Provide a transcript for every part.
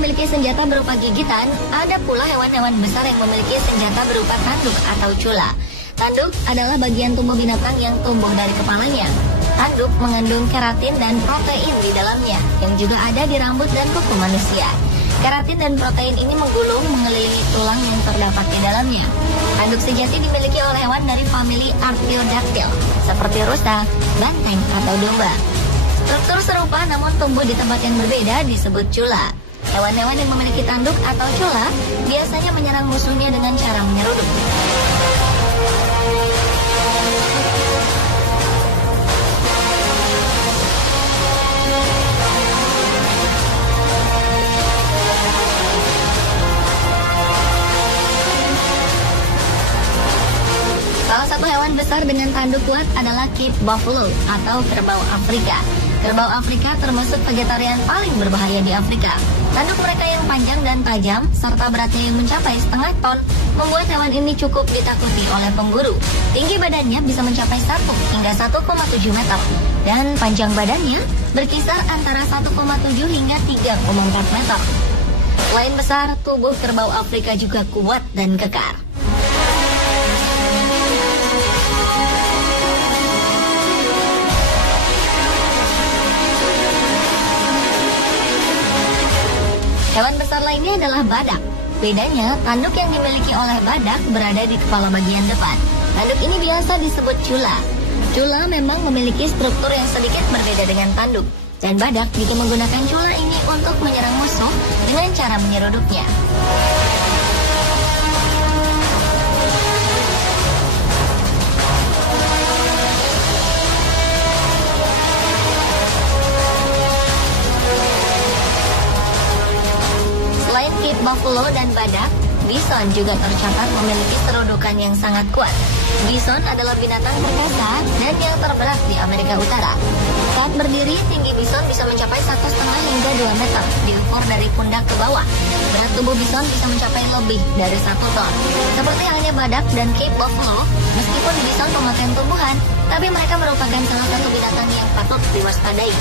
memiliki senjata berupa gigitan, ada pula hewan-hewan besar yang memiliki senjata berupa tanduk atau cula. Tanduk adalah bagian tubuh binatang yang tumbuh dari kepalanya. Tanduk mengandung keratin dan protein di dalamnya, yang juga ada di rambut dan kuku manusia. Keratin dan protein ini menggulung mengelilingi tulang yang terdapat di dalamnya. Tanduk sejati dimiliki oleh hewan dari famili Artiodactyl, seperti rusa, banteng, atau domba. Struktur serupa namun tumbuh di tempat yang berbeda disebut cula. Hewan-hewan yang memiliki tanduk atau cula biasanya menyerang musuhnya dengan cara menyeruduk. Salah satu hewan besar dengan tanduk kuat adalah Cape Buffalo atau kerbau Afrika. Kerbau Afrika termasuk vegetarian paling berbahaya di Afrika. Tanduk mereka yang panjang dan tajam serta beratnya yang mencapai setengah ton membuat hewan ini cukup ditakuti oleh pemburu. Tinggi badannya bisa mencapai 1 hingga 1,7 meter dan panjang badannya berkisar antara 1,7 hingga 3,4 meter. Selain besar, tubuh kerbau Afrika juga kuat dan kekar. Hewan besar lainnya adalah badak. Bedanya, tanduk yang dimiliki oleh badak berada di kepala bagian depan. Tanduk ini biasa disebut cula. Cula memang memiliki struktur yang sedikit berbeda dengan tanduk. Dan badak juga menggunakan cula ini untuk menyerang musuh dengan cara menyeruduknya. Selain Cape Buffalo dan badak, bison juga tercatat memiliki serudukan yang sangat kuat. Bison adalah binatang perkasa dan yang terberat di Amerika Utara. Saat berdiri, tinggi bison bisa mencapai 1,5 hingga 2 meter, diukur dari pundak ke bawah. Berat tubuh bison bisa mencapai lebih dari 1 ton. Seperti halnya badak dan Cape Buffalo, meskipun bison pemakan tumbuhan, tapi mereka merupakan salah satu binatang yang patut diwaspadai.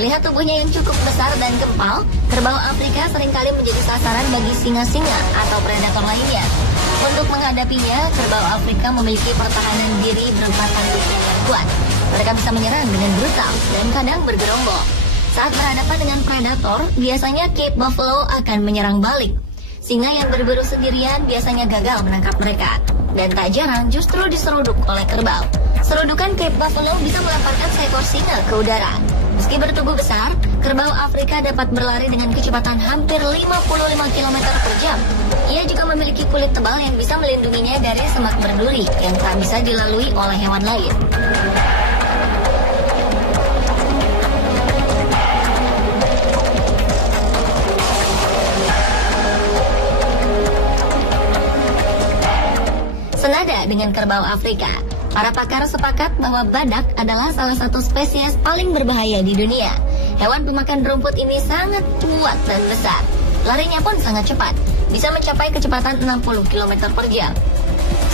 Melihat tubuhnya yang cukup besar dan gempal, kerbau Afrika seringkali menjadi sasaran bagi singa-singa atau predator lainnya. Untuk menghadapinya, kerbau Afrika memiliki pertahanan diri berupa tanduknya yang kuat. Mereka bisa menyerang dengan brutal dan kadang bergerombol. Saat berhadapan dengan predator, biasanya Cape Buffalo akan menyerang balik. Singa yang berburu sendirian biasanya gagal menangkap mereka, dan tak jarang justru diseruduk oleh kerbau. Serudukan Cape Buffalo bisa melemparkan seekor singa ke udara. Meski bertubuh besar, kerbau Afrika dapat berlari dengan kecepatan hampir 55 km per jam. Ia juga memiliki kulit tebal yang bisa melindunginya dari semak berduri yang tak bisa dilalui oleh hewan lain. Senada dengan kerbau Afrika, para pakar sepakat bahwa badak adalah salah satu spesies paling berbahaya di dunia. Hewan pemakan rumput ini sangat kuat dan besar. Larinya pun sangat cepat, bisa mencapai kecepatan 60 km per jam.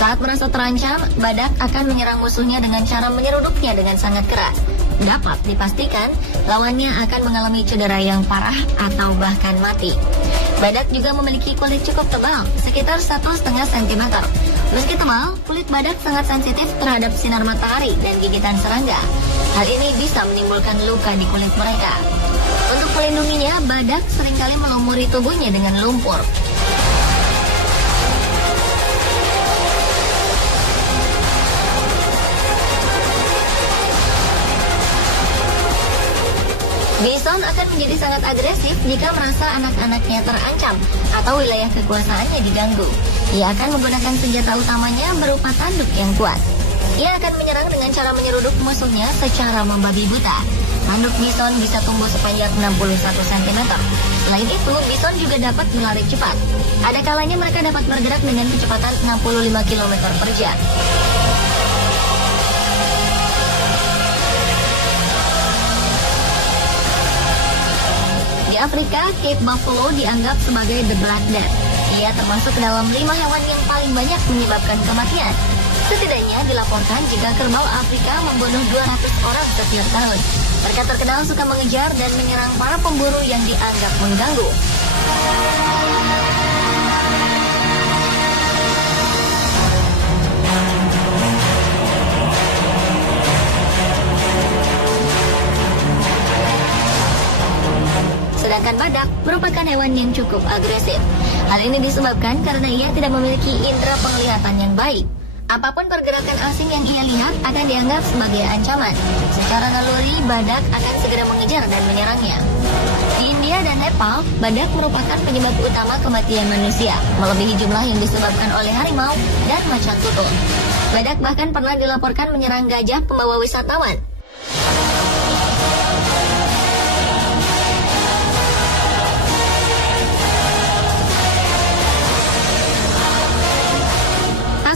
Saat merasa terancam, badak akan menyerang musuhnya dengan cara menyeruduknya dengan sangat keras. Dapat dipastikan, lawannya akan mengalami cedera yang parah atau bahkan mati. Badak juga memiliki kulit cukup tebal, sekitar 1,5 cm. Meski tebal, kulit badak sangat sensitif terhadap sinar matahari dan gigitan serangga. Hal ini bisa menimbulkan luka di kulit mereka. Untuk melindunginya, badak seringkali melumuri tubuhnya dengan lumpur. Bison akan menjadi sangat agresif jika merasa anak-anaknya terancam atau wilayah kekuasaannya diganggu. Ia akan menggunakan senjata utamanya berupa tanduk yang kuat. Ia akan menyerang dengan cara menyeruduk musuhnya secara membabi buta. Tanduk bison bisa tumbuh sepanjang 61 cm. Selain itu, bison juga dapat berlari cepat. Ada kalanya mereka dapat bergerak dengan kecepatan 65 km per jam. Di Afrika, Cape Buffalo dianggap sebagai the Black Death. Ia termasuk dalam 5 hewan yang paling banyak menyebabkan kematian. Setidaknya dilaporkan jika kerbau Afrika membunuh 200 orang setiap tahun. Mereka terkenal suka mengejar dan menyerang para pemburu yang dianggap mengganggu. Sedangkan badak merupakan hewan yang cukup agresif. Hal ini disebabkan karena ia tidak memiliki indera penglihatan yang baik. Apapun pergerakan asing yang ia lihat akan dianggap sebagai ancaman. Secara naluri, badak akan segera mengejar dan menyerangnya. Di India dan Nepal, badak merupakan penyebab utama kematian manusia, melebihi jumlah yang disebabkan oleh harimau dan macan tutul. Badak bahkan pernah dilaporkan menyerang gajah pembawa wisatawan.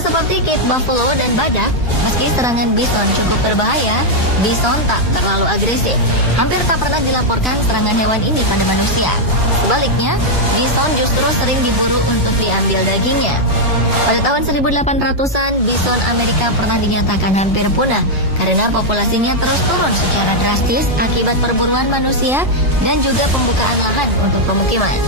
Seperti kit buffalo dan badak, meski serangan bison cukup berbahaya, bison tak terlalu agresif. Hampir tak pernah dilaporkan serangan hewan ini pada manusia. Sebaliknya, bison justru sering diburu untuk diambil dagingnya. Pada tahun 1800-an, bison Amerika pernah dinyatakan hampir punah karena populasinya terus turun secara drastis akibat perburuan manusia dan juga pembukaan lahan untuk pemukiman.